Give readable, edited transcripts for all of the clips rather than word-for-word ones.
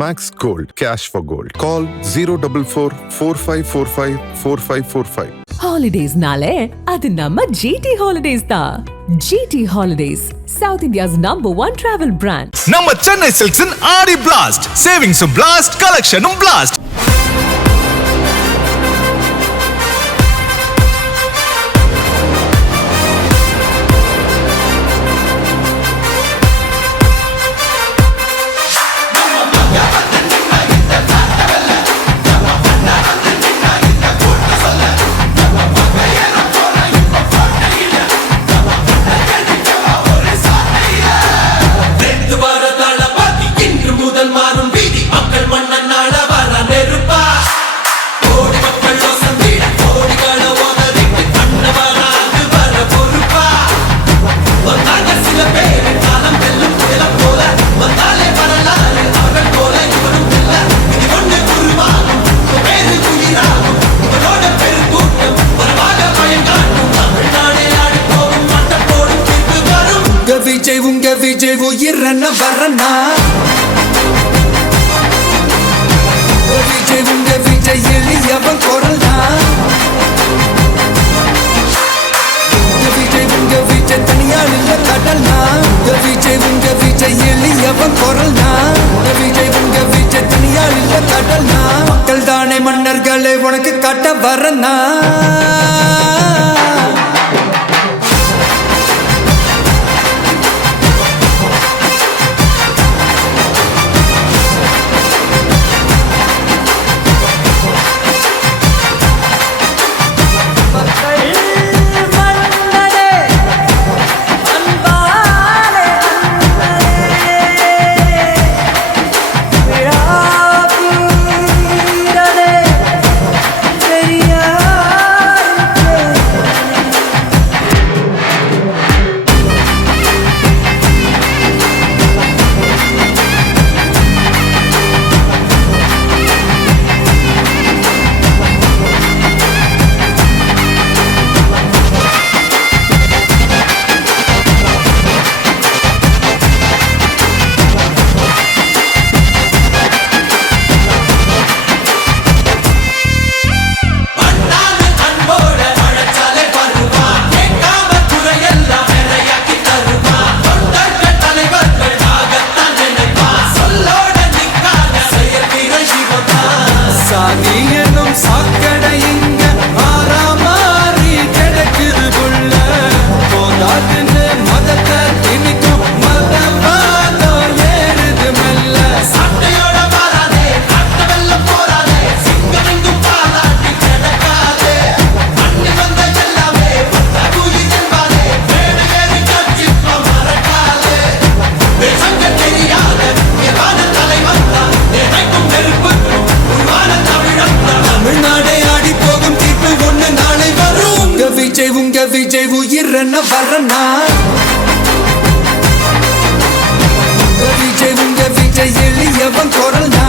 Max Gold, cash for gold. Call 044 4545 4545. Holidays-nale, adu namma GT Holidays da. GT Holidays, South India's #1 travel brand. நம்ம சென்னை சில்க்ஸின் ஆடி blast, சேவிங்ஸும் blast, கலெக்ஷனும் blast. உங்க விஜய் உயிரன வரனா, உங்க விஜய் எளியவன் குரல்னா, உங்க விஜய் தனியால் இல்ல கடல்னா, உங்க விஜய் எளியவன் குரல்னா, உங்க விஜய் தனியால் இல்ல கடல்னா, மக்கள் தானே மன்னர்களே உனக்கு காட்ட வரனா. உங்க விஜய் உயிரன வரனா, உங்க விஜய் எளியவன் குரல்னா,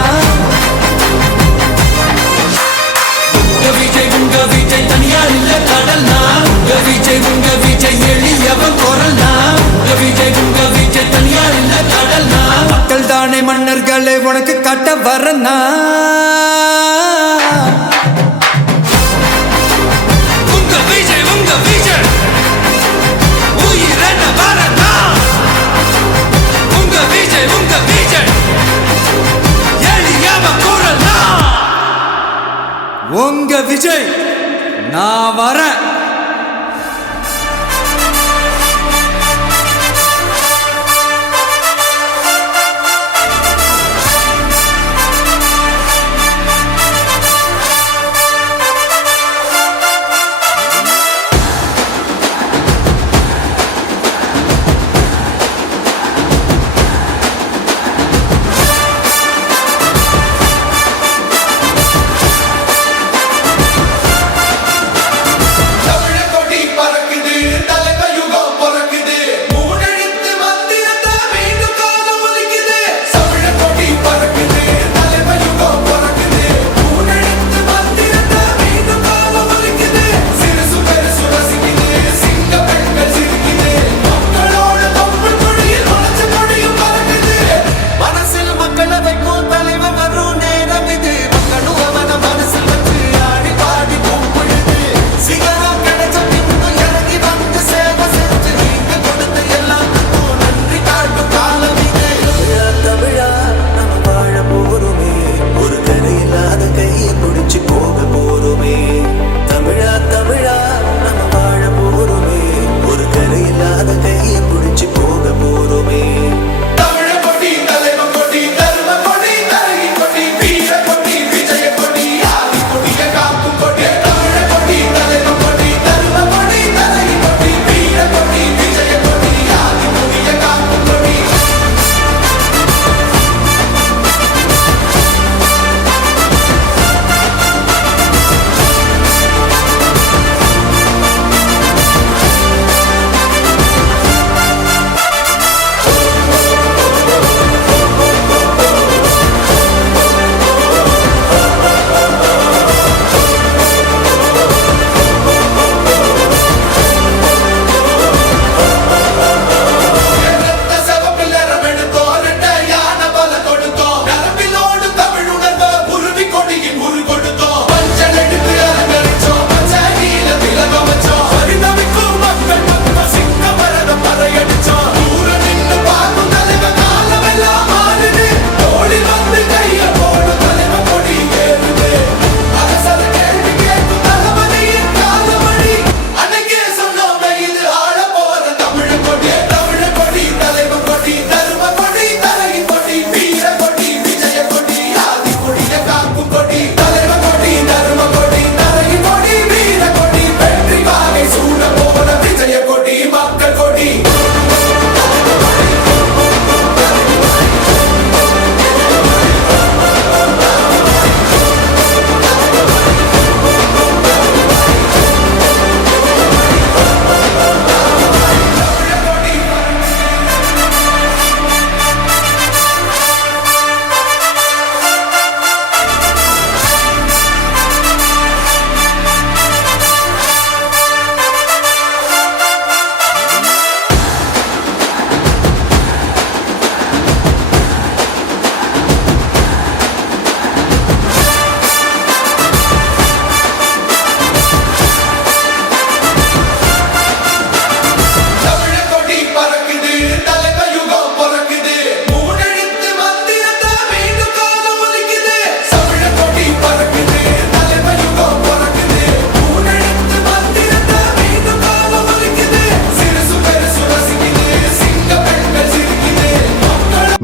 உங்க விஜய் தனியால் இல்ல கடல்னா, உங்க விஜய் எளியவன் குரல்னா, உங்க விஜய் தனியால் இல்ல கடல்னா, மக்கள் தானே மன்னர்களே உனக்கு காட்ட வரனா. உங்க விஜய் நான் வரேன்.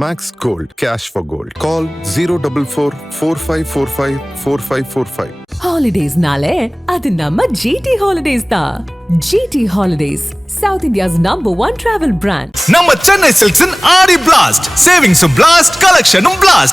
Max Gold, cash for gold. Call 044 4545 4545. Holidays-nale, அது நம்ம GT Holidays தான். GT Holidays, South India's #1 travel brand. நம்ம சென்னை சில்க்ஸின் ஆடி பிளாஸ்ட், சேவிங்ஸும் பிளாஸ்ட், கலெக்ஷனும் பிளாஸ்ட்.